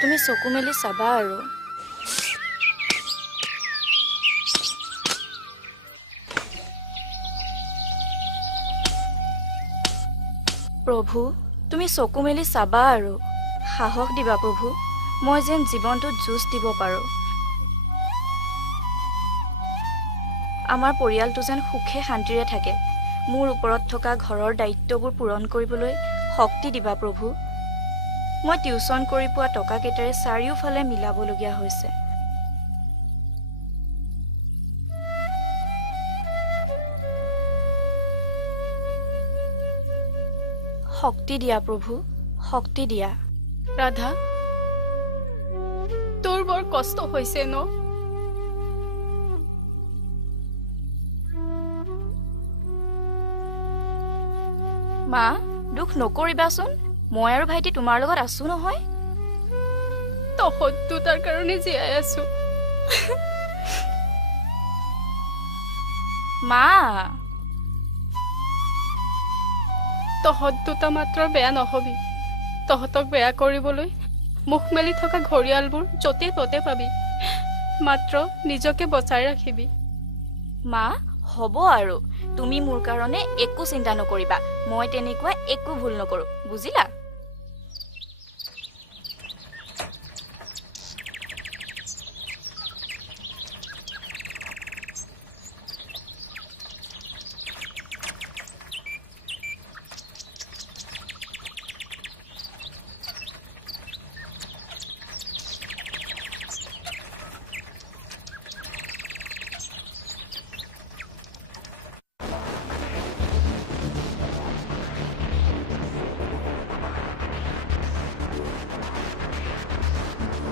তুমি চকু মেলি চাবা আৰু প্ৰভু তুমি চকু মেলি চাবা আৰু সাহস দিবা প্ৰভু মই যেন জীৱনটোত যুঁজ দিব পাৰোঁ আমাৰ পৰিয়ালটো যেন সুখে শান্তিৰে থাকে মোৰ ওপৰত থকা ঘৰৰ দায়িত্ববোৰ পূৰণ কৰিবলৈ শক্তি দিবা প্ৰভু মই টিউচন কৰি পোৱা টকাকেইটাৰে চাৰিওফালে মিলাবলগীয়া হৈছে শক্তি দিয়া প্ৰভু শক্তি দিয়া ৰাধা তোৰ বৰ কষ্ট হৈছে ন মা দুখ নকৰিবাচোন মই আৰু ভাইটি তোমাৰ লগত আছো নহয় তহঁতো তাৰ কাৰণে জীয়াই আছো মা তহঁত দুটা মাত্ৰ বেয়া নহবি তহঁতক বেয়া কৰিবলৈ মুখ মেলি থকা ঘৰিয়ালবোৰ য'তে ত'তে পাবি মাত্ৰ নিজকে বচাই ৰাখিবি মা হ'ব আৰু তুমি মোৰ কাৰণে একো চিন্তা নকৰিবা মই তেনেকুৱা একো ভুল নকৰো বুজিলা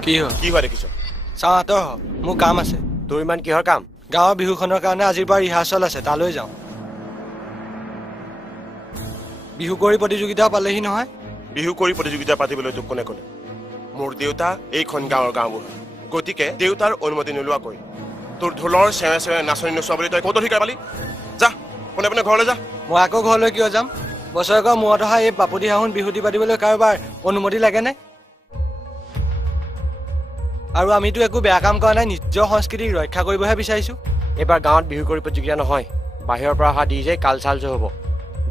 কি হয় দেখিছ চাওঁ তই মোৰ কাম আছে তোৰ ইমান কিহৰ কাম গাঁৱৰ বিহুখনৰ কাৰণে আজিৰ পৰা ৰিহাৰ্চল আছে তালৈ যাওঁ বিহু কৰি প্ৰতিযোগিতাও পালেহি নহয় বিহু কৰি প্ৰতিযোগিতা পাতিবলৈ তোক কোনে ক'লে মোৰ দেউতা এইখন গাঁৱৰ গাঁওবুঢ়া গতিকে দেউতাৰ অনুমতি নোলোৱাকৈ তোৰ ঢোলৰ চেৱে চেৱে নাচনি নচোৱাবলৈ তই ক'ত অধিকাৰ পালি যা পোনে পোনে ঘৰলৈ যা মই আকৌ ঘৰলৈ কিয় যাম বছৰেকৰ মূৰত অহা এই বাপুতি সাহোন বিহুটি পাতিবলৈ কাৰোবাৰ অনুমতি লাগেনে আৰু আমিতো একো বেয়া কাম কৰা নাই নিজৰ সংস্কৃতিক ৰক্ষা কৰিবহে বিচাৰিছো এইবাৰ গাঁৱত বিহু কৰি প্ৰতিযোগিতা নহয় বাহিৰৰ পৰা অহা ডিজে কালচাৰ হ'ব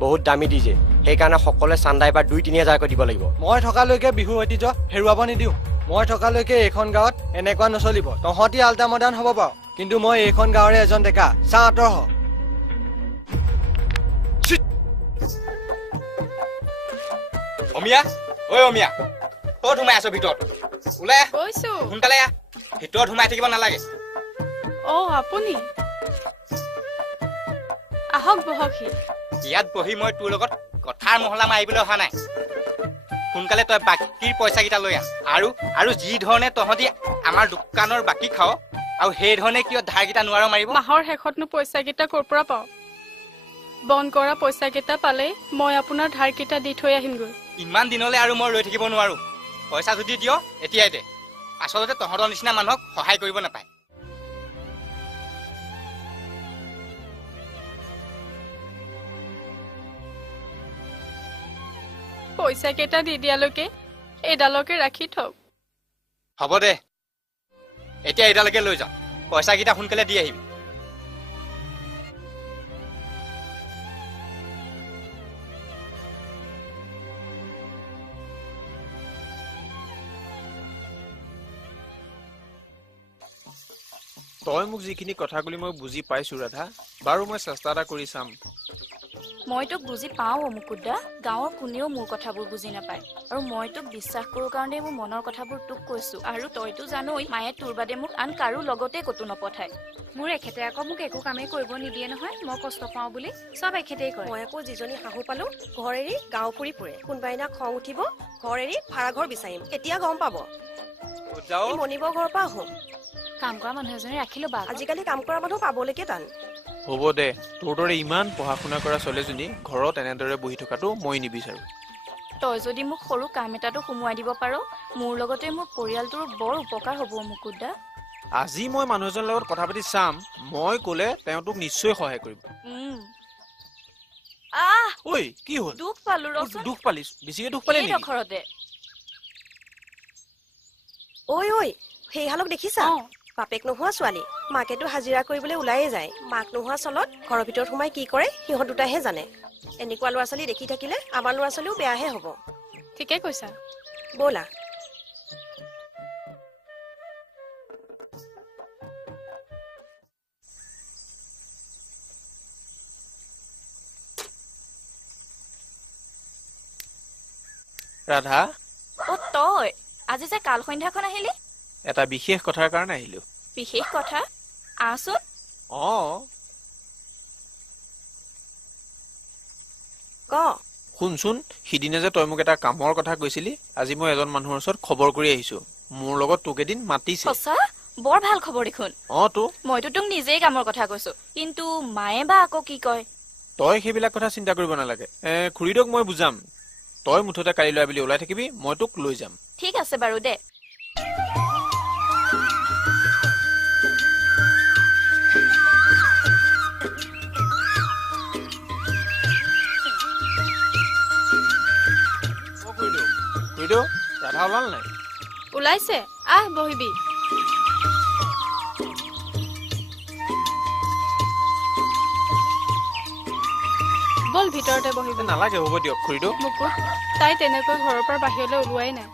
বহুত দামী ডিজে সেইকাৰণে সকলোৱে চান্দা এবাৰ 2-3,000কৈ দিব লাগিব মই থকালৈকে বিহু ঐতিহ্য হেৰুৱাব নিদিওঁ মই থকালৈকে এইখন গাঁৱত এনেকুৱা নচলিব তহঁতি আল্টা মডাৰ্ণ হ'ব পাৰ কিন্তু মই এইখন গাঁৱৰে এজন ডেকা চা আঁতৰ হ অমিয়া ঐ অমিয়া ক'ত সোমাই আছ ভিতৰত ওলাই কৈছো সোনকালে আহ ভিতৰত সোমাই থাকিব নালাগে আপুনি আহক বহকহি ইয়াত বহি মই তোৰ লগত কথাৰ মহলা মাৰিবলৈ অহা নাই সোনকালে তই বাকীৰ পইচাকেইটা লৈ আহ আৰু যি ধৰণে তহঁতি আমাৰ দোকানৰ বাকী খাৱ আৰু সেই ধৰণে কিয় ধাৰকেইটা নোৱাৰ মাৰিব মাহৰ শেষতনো পইচাকেইটা ক'ৰ পৰা পাওঁ বন কৰা পইচাকেইটা পালে মই আপোনাৰ ধাৰকেইটা দি থৈ আহিমগৈ ইমান দিনলৈ আৰু মই ৰৈ থাকিব নোৱাৰো পইচা যদি দিয় এতিয়াই দে আচলতে তহঁতৰ নিচিনা মানুহক সহায় কৰিব নাপায় পইচাকেইটা দি দিয়ালৈকে এইডালকে ৰাখি থওক হ'ব দে এতিয়া এইডালৈকে লৈ যাওঁ পইচাকেইটা সোনকালে দি আহিবি তই মোক যিখিনি কথা কলি মই বুজি পাইছো ৰাধা বাৰু মই চেষ্টা এটা কৰি চাম মই তোক বুজি পাওঁ মুকুটদা গাঁৱৰ কোনেও মোৰ কথাবোৰ বুজি নাপায় আৰু মই তোক বিশ্বাস কৰোঁ কাৰণে মোৰ মনৰ কথাবোৰ তোক কৈছো আৰু তইতো জানই মায়ে তোৰ বাদে মোক আন কাৰো লগতে ক'তো নপঠায় মোৰ এখেতে আকৌ মোক একো কামেই কৰিব নিদিয়ে নহয় মই কষ্ট পাওঁ বুলি চব এখেতেই কৰে মই আকৌ যিজনী শাহু পালো ঘৰ এৰি গাঁও ফুৰি ফুৰে কোনোবাইনা খং উঠিব ঘৰ এৰি ভাড়া ঘৰ বিচাৰিম এতিয়া গম পাব মনিবৰ ঘৰৰ পৰা আহোঁ কাম কৰা মানুহ এজনী ৰাখি ল'বা আজিকালি কাম কৰা মানুহ পাবলৈকে টান হ'ব দে তোৰ দৰে ইমান পঢ়া শুনা কৰা ছোৱালীজনী ঘৰত এনেদৰে বহি থকাটো মই নিবিচাৰো তই যদি মোক সৰু কাম এটাটো সোমোৱাই দিব পাৰ মোৰ লগতে মোৰ পৰিয়ালটোৰ বৰ উপকাৰ হ'ব মুকুটদা আজি মই মানুহ এজনৰ লগত কথা পাতি চাম মই ক'লে তেওঁ তোক নিশ্চয় সহায় কৰিব ঐ কি হ'ল দুখ পালো ৰচোন দুখ পালিছ বেছিকে দুখ পালি নেকি ঘৰতে ঐ সেইহালক দেখিছা বাপেক নোহোৱা ছোৱালী মাকেতো হাজিৰা কৰিবলৈ ওলাইয়ে যায় মাক নোহোৱা চলত ঘৰৰ ভিতৰত সোমাই কি কৰে সিহঁত দুটাহে জানে এনেকুৱা ল'ৰা ছোৱালী দেখি থাকিলে আমাৰ ল'ৰা ছোৱালীও বেয়াহে হ'ব ঠিকে কৈছা ব'লা ৰাধা অ' তই আজি যে কাল সন্ধ্যাখন আহিলি এটা বিশেষ কথাৰ কাৰণে আহিলো বিশেষ কথা আহচোন ক শুনচোন সিদিনা যে তই মোক এটা কামৰ কথা কৈছিলি আজি মই এজন মানুহৰ ওচৰত খবৰ কৰি আহিছো মোৰ লগত তোক এদিন মাতিছে সঁচা বৰ ভাল খবৰ দেখোন তো মইতো তোক নিজেই কামৰ কথা কৈছো কিন্তু মায়ে বা আকৌ কি কয় তই সেইবিলাক কথা চিন্তা কৰিব নালাগে খুৰীদক মই বুজাম তই মুঠতে কালি লৈ বুলি ওলাই থাকিবি মই তোক লৈ যাম ঠিক আছে বাৰু দে খুৰীদক ৰাধা ওলাল নাই ওলাইছে বহিবি বল ভিতৰতে বহিবি নালাগে হ'ব দিয়ক খুৰীদক মুকুট তাই তেনেকৈ ঘৰৰ পৰা বাহিৰলৈ ওলোৱাই নাই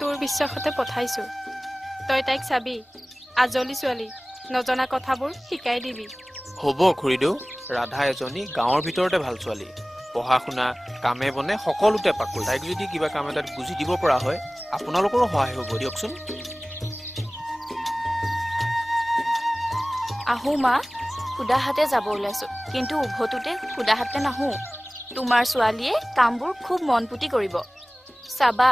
তোৰ বিশ্বাসতে পঠাইছো তই তাইক চাবি আজলি ছোৱালী নজনা কথাবোৰ শিকাই দিবি হ'ব খুৰীদক ৰাধা এজনী গাঁৱৰ ভিতৰতে ভাল ছোৱালী পঢ়া শুনা কামে বনে সকলোতে পাকল তাইক যদি কিবা কাম এটাত বুজি দিব পৰা হয় আপোনালোকৰো সহায় হ'ব দিয়কচোন আহো মা সুদা হাতে যাব ওলাইছো কিন্তু উভতোতে সুদা হাতে নাহো তোমাৰ ছোৱালীয়ে কামবোৰ খুব মন পুতি কৰিব চাবা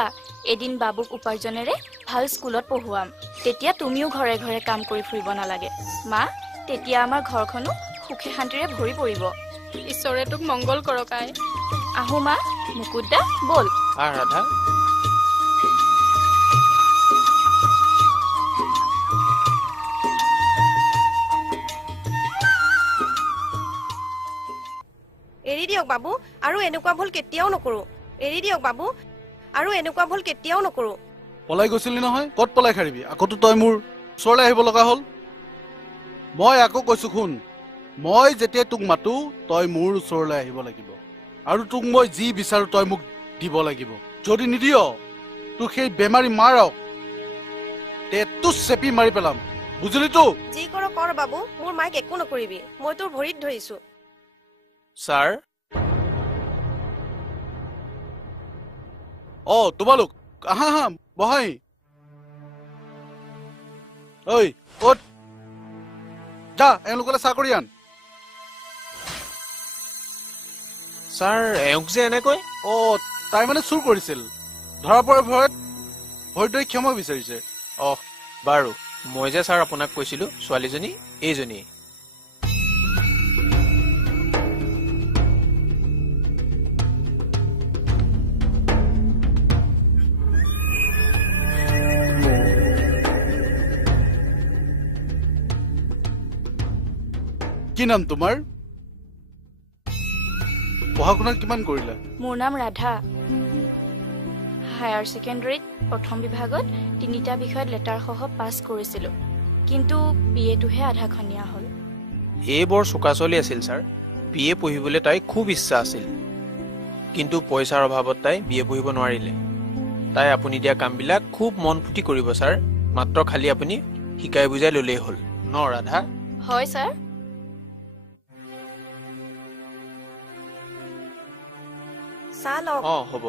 এদিন বাবুক উপাৰ্জনেৰে ভাল স্কুলত পঢ়ুৱাম তেতিয়া তুমিও ঘৰে ঘৰে কাম কৰি ফুৰিব নালাগে মা তেতিয়া আমাৰ ঘৰখনো সুখে শান্তিৰে ভৰি পৰিব ঈশ্বৰে তোক মংগল কৰক আই আহো মা মুকুট দা বল ৰাধা এৰি দিয়ক বাবু আৰু এনেকুৱা ভুল কেতিয়াও নকৰো এৰি দিয়ক বাবু আৰু এনেকুৱা ভুল কেতিয়াও নকৰো পলাই গৈছিলি নহয় ক'ত পলাই খাৰিবি আকৌতো তই মোৰ ওচৰলৈ আহিব লগা হ'ল মই আকৌ কৈছো শুন মই যেতিয়া তোক মাতো তই মোৰ ওচৰলৈ আহিব লাগিব আৰু তোক মই যি বিচাৰো তই মোক দিব লাগিব যদি নিদিয় তোক সেই বেমাৰী মাৰক তেতো চেপি মাৰি পেলাম বুজিলি তো যি কৰ কৰ বাবু মোৰ মাইক একো নকৰিবি মই তোৰ ভৰিত ধৰিছো ছাৰ তোমালোক আহা হা বহাই ঐ ক'ত যা এওঁলোকলৈ চাকৰি আন ছাৰ এওঁক যে এনেকৈ তাই মানে চুৰ কৰিছিল ধৰা পৰাৰ ভয়ত ভয়টোৱে ক্ষমা বিচাৰিছে বাৰু মই যে ছাৰ আপোনাক কৈছিলো ছোৱালীজনী এইজনী কি নাম তোমাৰ পঢ়া শুনা কিমান কৰিলা মোৰ নাম ৰাধা হায়াৰ ছেকেণ্ডাৰীত প্ৰথম বিভাগত 3টা বিষয়ত লেটাৰ সহ পাছ কৰিছিলো কিন্তু বিএটোহে আধাখনীয়া হ'ল এই বৰ চোকা চলি আছিল ছাৰ বিএ পঢ়িবলৈ তাই খুব ইচ্ছা আছিল কিন্তু পইচাৰ অভাৱত তাই বিএ পঢ়িব নোৱাৰিলে তাই আপুনি দিয়া কামবিলাক খুব মন পুতি কৰিব ছাৰ মাত্ৰ খালি আপুনি শিকাই বুজাই ল'লেই হ'ল ন ৰাধা হয় ছাৰ চাহ লওক হ'ব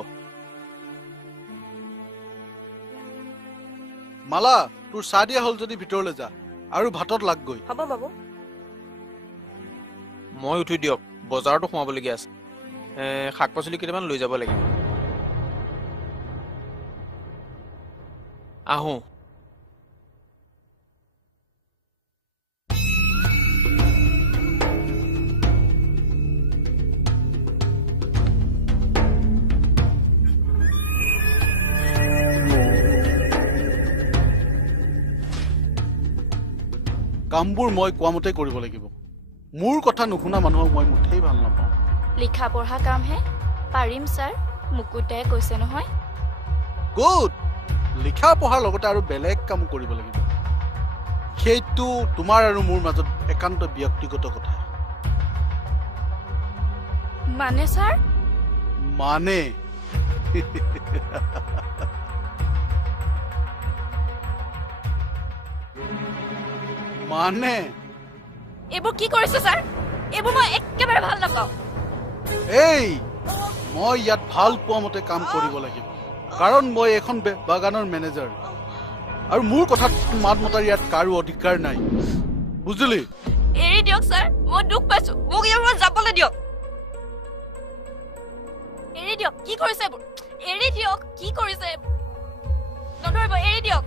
মালা তোৰ চাহ দিয়া হ'ল যদি ভিতৰলৈ যা আৰু ভাতত লাগগৈ হ'ব বাবু মই উঠি দিয়ক বজাৰতো সোমাবলগীয়া আছে শাক পাচলি কেইটামান লৈ যাব লাগিব আহো কামবোৰ মই কোৱা মতে কৰিব লাগিব মোৰ কথা নুশুনা মানুহক মই মুঠেই ভাল নাপাওঁ লিখা পঢ়া কামহে পাৰিম ছাৰ মুকুট দায়ে কৈছে নহয় গুড লিখা পঢ়াৰ লগতে আৰু বেলেগ কাম কৰিব লাগিব সেইটো তোমাৰ আৰু মোৰ মাজত একান্ত ব্যক্তিগত কথা মানে ছাৰ মানে মানে এইবোৰ কি কৰিছে ছাৰ এইবোৰ মই একেবাৰে ভাল নাপাওঁ এই মই ইয়াত ভাল পোৱা মতে কাম কৰিব লাগিব কাৰণ মই এখন বাগানৰ মেনেজাৰ আৰু মোৰ কথাত মাত মতাৰ ইয়াত কাৰো অধিকাৰ নাই বুজিলি এৰি দিয়ক ছাৰ মই দুখ পাইছো মোক ইয়াৰ পৰা যাবলৈ দিয়ক এৰি দিয়ক কি কৰিছে এইবোৰ এৰি দিয়ক কি কৰিছে নধৰিব এৰি দিয়ক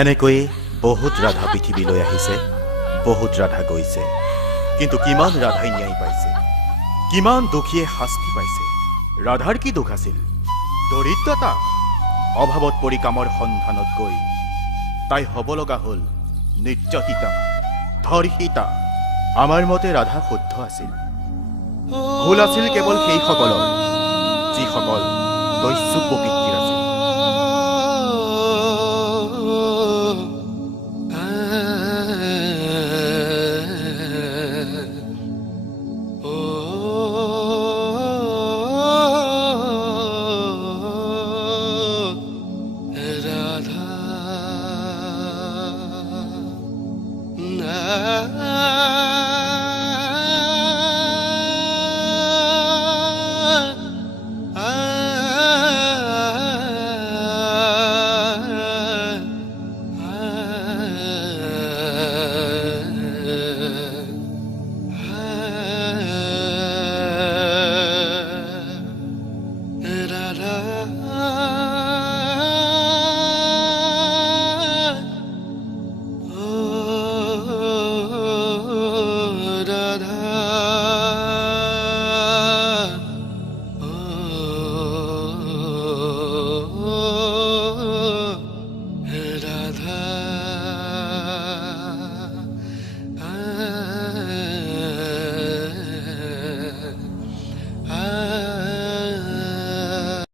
এনেকৈয়ে বহুত ৰাধা পৃথিৱীলৈ আহিছে বহুত ৰাধা গৈছে কিন্তু কিমান ৰাধাই ন্যায় পাইছে কিমান দুখীয়ে শাস্তি পাইছে ৰাধাৰ কি দুখ আছিল দৰিদ্ৰতা অভাৱত পৰি কামৰ সন্ধানত গৈ তাই হ'ব লগা হ'ল নিৰ্যাতিতা ধৰ্ষিতা আমাৰ মতে ৰাধা শুদ্ধ আছিল ভুল আছিল কেৱল সেইসকলৰ যিসকল দস্যু প্ৰকৃতিৰ আছিল Ah